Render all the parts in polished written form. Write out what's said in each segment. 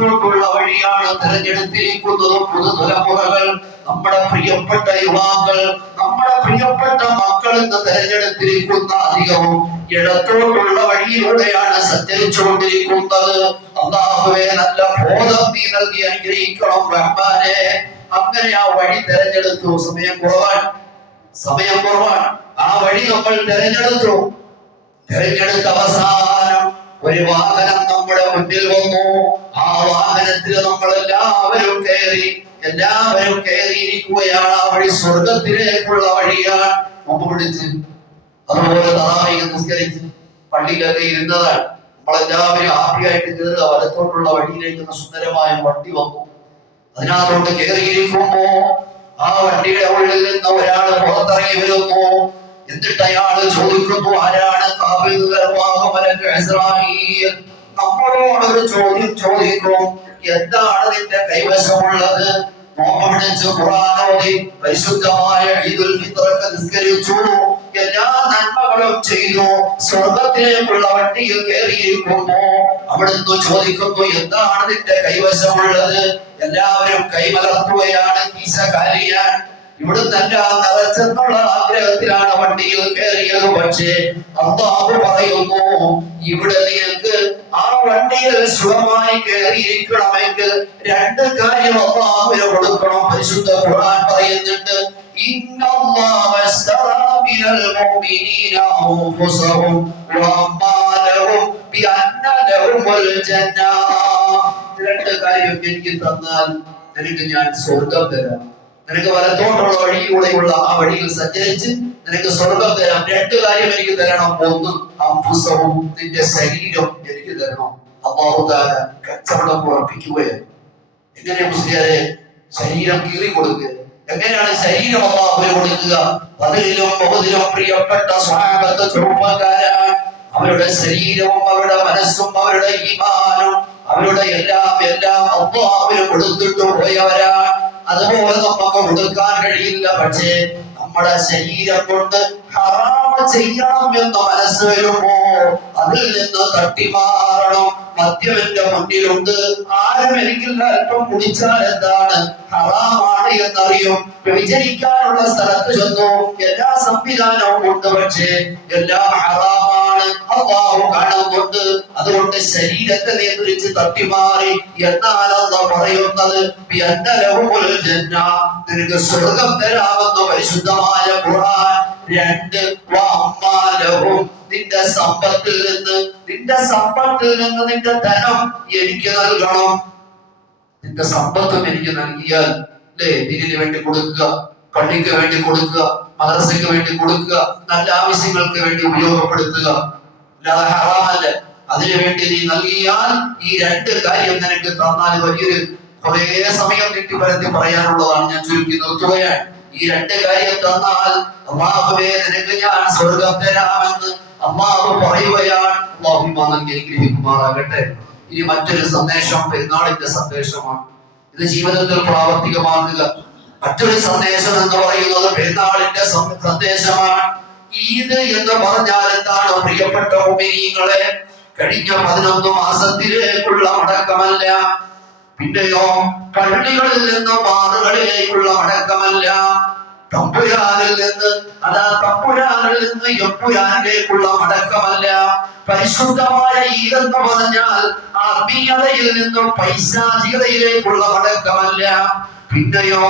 ഇടത്തോട്ടുള്ള വഴിയാണ് തെരഞ്ഞെടുത്തിരിക്കുന്നത് പുതുതലമുറകൾ, നമ്മുടെ പ്രിയപ്പെട്ട യുവാക്കൾ, നമ്മുടെ പ്രിയപ്പെട്ട മക്കൾ എന്ന് തെരഞ്ഞെടുത്തിരിക്കുന്ന അധികവും ഇടത്തോട്ടുള്ള വഴിയിലൂടെയാണ് സഞ്ചരിച്ചുകൊണ്ടിരിക്കുന്നത്. അല്ലാഹുവേ, നല്ല ബോധം നീ നൽകി അനുഗ്രഹിക്കണം റഹ്മാനെ. അങ്ങനെ ആ വഴി തെരഞ്ഞെടുത്തു. സമയം കുറവാണ്. ആ വഴി നമ്മൾ തെരഞ്ഞെടുത്ത അവസാനം ഒരു വാഹനം നമ്മുടെ മുന്നിൽ വന്നു. ആ വാഹനത്തിൽ നമ്മൾ എല്ലാവരും കയറിയിരിക്കുകയാണ്. ആ വഴി സ്വർഗത്തിലേക്കുള്ള വഴിയാണ്. മുമ്പ് പിടിച്ച് അതുപോലെ തറാവീഹ് നിസ്കരിച്ച് പള്ളിയിലൊക്കെ ഇരുന്നതാണ്. നമ്മളെല്ലാവരും ഹാപ്പിയായിട്ട് കയറുക. വലത്തോട്ടുള്ള വഴിയിലേക്ക് സുന്ദരമായ വണ്ടി വന്നു. അതിനകത്തോട്ട് കയറിയിരിക്കുമ്പോ ആ വണ്ടിയുടെ ഉള്ളിൽ നിന്ന് ഒരാൾ പുറത്തിറങ്ങി വരുന്നു. എന്നിട്ട് അയാൾ ചോദിക്കുന്നു, ആരാണ്? നമ്മളോട് ഒരു ചോദ്യം ചോദിക്കും, എന്താണ് നിന്റെ കൈവശമുള്ളത്? പരിശുദ്ധമായ ഈദുൽ ഫിത്റൊക്കെ നിസ്കരിച്ചു, എല്ലാ നന്മകളും ചെയ്തു, സ്വർഗത്തിലേക്കുള്ള വണ്ടിയിൽ കയറിയിരിക്കുന്നു. അവിടുന്ന് ചോദിക്കുന്നു, എന്താണ് നിന്റെ കൈവശമുള്ളത്? എല്ലാവരും കൈമലർത്തുകയാണ്, കീശ കാലിയാൻ. ഇവിടുന്ന് എല്ലാം നിറച്ചെന്നുള്ള ആഗ്രഹത്തിലാണ് വണ്ടിയിൽ കയറിയത്. പക്ഷേ അല്ലാഹു പറയുന്നു, ഇവിടെ നിങ്ങൾക്ക് ആ വണ്ടിയിൽ സുഖമായി കയറിയിരിക്കണമെങ്കിൽ രണ്ട് കാര്യം അല്ലാഹുവിന് കൊടുക്കണം. പരിശുദ്ധ ഖുർആൻ പറയുന്നുണ്ട്, ഇന്നല്ലാഹ അസ്തറാ മിനൽ മുഅ്മിനീന അൻഫുസഹും വഅംവാലഹും ബിഅന്ന ലഹുൽ ജന്ന. രണ്ട് കാര്യം എനിക്ക് തന്നാൽ നിനക്ക് ഞാൻ സ്വർഗ്ഗം തരാം. നിനക്ക് വലത്തോട്ടുള്ള വഴിയിലൂടെയുള്ള ആ വഴിയിൽ സഞ്ചരിച്ച് നിനക്ക് സ്വർഗം തരാം. രണ്ട് കാര്യം എനിക്ക് തരണം. ഒന്ന്, അംഫുസഹും, നിന്റെ ശരീരം എനിക്ക് തരണം. അല്ലാഹു തആല കച്ചവടം ഉറപ്പിക്കുകയാണ്. എങ്ങനെ മുസ്ലിയാരെ ശരീരം കീറി കൊടുക്കുക? എങ്ങനെയാണ് ശരീരം അല്ലാഹുവിന് കൊടുക്കുക? ബദറിലും ഉഹദിലും പ്രിയപ്പെട്ട സ്വഹാബത്ത് ചെറുപ്പക്കാരാണ്. അവരുടെ ശരീരവും അവരുടെ മനസ്സും അവരുടെ ഈമാനും അവരുടെ എല്ലാം അല്ലാഹുവിന് കൊടുത്തിട്ട് പോയവരാണ്. അതുപോലെ നമുക്ക് കൊടുക്കാൻ കഴിയില്ല. പക്ഷേ നമ്മുടെ ശരീരം കൊണ്ട് ഹറാമ ചെയ്യണം എന്ന് മനസ്സ് വരുമ്പോ അതിൽ നിന്ന് തട്ടിമാറണം. മദ്യം എന്റെ മുന്നിലുണ്ട്, ആരും എനിക്ക് അല്പം കുടിച്ചാൽ എന്താണ് ഹറാമാണ് എന്നറിയും. വിചരിക്കാനുള്ള സ്ഥലത്ത് ചെന്നു, എല്ലാ സംവിധാനവും ഉണ്ട്, പക്ഷേ എല്ലാം ഹറാമാണ്, അല്ലാഹു കാണുന്നുണ്ട്. അതുകൊണ്ട് ശരീരത്തെ നിയന്ത്രിച്ച് തട്ടിമാറി. എന്നാൽ അല്ലാഹു പറയുന്നത് നിനക്ക് സ്വർഗം തരാമെന്ന് പരിശുദ്ധമായ ഖുർആൻ. രണ്ട്, നിന്റെ സമ്പത്തിൽ നിന്ന് നിന്റെ ധനം എനിക്ക് നൽകണം. നിന്റെ സമ്പത്തും എനിക്ക് നൽകിയാൽ ഇതിനു വേണ്ടി കൊടുക്കുക, പള്ളിക്ക് വേണ്ടി കൊടുക്കുക, മദ്രസയ്ക്ക് വേണ്ടി കൊടുക്കുക, നല്ല ആവശ്യങ്ങൾക്ക് വേണ്ടി ഉപയോഗപ്പെടുത്തുക. അല്ലാതെ ഹറാമല്ല. അതിനുവേണ്ടി നീ നൽകിയാൽ ഈ രണ്ട് കാര്യം നിനക്ക് തന്നാൽ വലിയൊരു കുറേ സമയം നീട്ടിപ്പരത്തി പറയാനുള്ളതാണ്. ഞാൻ ചുരുക്കി നിർത്തുകയാണ്. ഈ രണ്ട് കാര്യം തന്നാൽ അല്ലാഹുവേ നിനക്ക് ഞാൻ സ്വർഗ്ഗം തരാമെന്ന് അല്ലാഹു പറയുകയാണ്. അല്ലാഹു നമ്മെ അനുഗ്രഹിക്കുമാറാകട്ടെ. ഇനി മറ്റൊരു സന്ദേശം പെരുന്നാളിന്റെ സന്ദേശമാണ്. ഇത് ജീവിതത്തിൽ പ്രാവർത്തികമാക്കുക. മറ്റൊരു സന്ദേശം എന്ന് പറയുന്നത് പെരുന്നാളിന്റെ സന്ദേശമാണ്. ഈദ് എന്ന് പറഞ്ഞാൽ എന്താണ്? പ്രിയപ്പെട്ട മുഅ്മിനീങ്ങളെ, കഴിഞ്ഞ 11 മാസത്തിലേക്കുള്ള മടക്കമല്ല. പിന്നെയോ പള്ളികളിൽ നിന്ന് ബാറുകളിലേക്കുള്ള മടക്കമല്ല. തമ്പുരാനിൽ നിന്ന് എമ്പുരാനിലേക്കുള്ള മടക്കമല്ല. പരിശുദ്ധമായ ഈദ് എന്ന് പറഞ്ഞാൽ ആത്മീയതയിൽ നിന്നും പൈശാചികതയിലേക്കുള്ള മടക്കമല്ല. പിന്നെയോ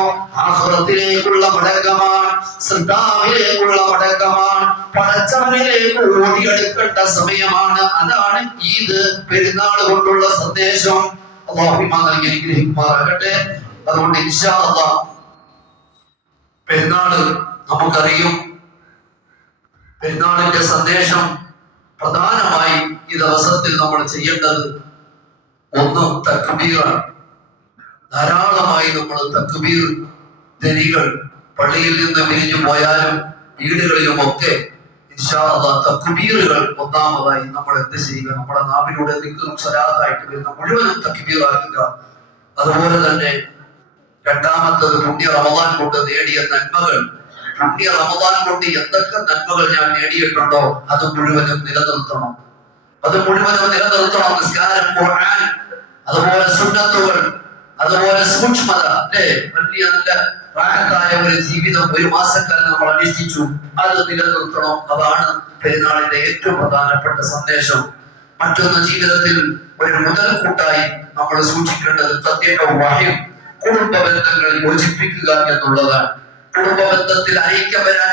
ആഖിറത്തിലേക്കുള്ള മടക്കമാണ്, ശ്രദ്ധാവിലേക്കുള്ള മടക്കമാണ്, പടച്ചവനിലേക്ക് ഓടിയെടുക്കേണ്ട സമയമാണ്. അതാണ് ഈദ്, പെരുന്നാൾ കൊണ്ടുള്ള സന്ദേശം. അല്ലാഹു നമ്മെ അനുഗ്രഹിക്കുമാറാകട്ടെ. അതുകൊണ്ട് ഇൻഷാ അല്ലാഹ് പെരുന്നാള് നമുക്കറിയും. പെരുന്നാളിന്റെ സന്ദേശം പ്രധാനമായി ഈ ദിവസത്തിൽ നമ്മൾ ചെയ്യേണ്ടത് ഒന്ന് തക്ബീറാണ്. ധാരാളമായി നമ്മൾ തക്ബീർ ധ്വനികൾ പള്ളിയിൽ നിന്ന് പിരിഞ്ഞു പോയാലും വീടുകളിലും ഒക്കെ ഇൻഷാ അല്ലാഹ് തക്ബീറുകൾ ഒന്നാമതായി നമ്മൾ എന്ത് ചെയ്യുക? നമ്മുടെ നാവിലൂടെ ദിക്റും സ്വലാത്തായിട്ട് വരുന്ന മുഴുവനും തക്ബീറാക്കുക. അതുപോലെ തന്നെ രണ്ടാമത്തത് പുണ്യ റമദാൻ കൊണ്ട് നേടിയ നന്മകൾ. പുണ്യ റമദാൻ കൊണ്ട് എന്തൊക്കെ നന്മകൾ ഞാൻ നേടിയിട്ടുണ്ടോ അത് മുഴുവനും നിലനിർത്തണം. നിസ്കാരം, ഖുർആൻ, അതുപോലെ സുന്നത്തുകൾ, അതുപോലെ സൂക്ഷ്മത, അല്ലെ? വലിയ നല്ല റാഹത്തായ ഒരു ജീവിതം ഒരു മാസക്കാലം നമ്മൾ അനുഷ്ഠിച്ചു, അത് നിലനിർത്തണം. അതാണ് പെരുന്നാളിന്റെ ഏറ്റവും പ്രധാനപ്പെട്ട സന്ദേശം. മറ്റൊന്ന്, ജീവിതത്തിൽ ഒരു മുതൽക്കൂട്ടായി നമ്മൾ സൂക്ഷിക്കേണ്ടത് സത്യവും കുടുംബ ബന്ധങ്ങൾ യോജിപ്പിക്കുക എന്നുള്ളതാണ്. കുടുംബ ബന്ധത്തിൽ ഐക്യം വരാൻ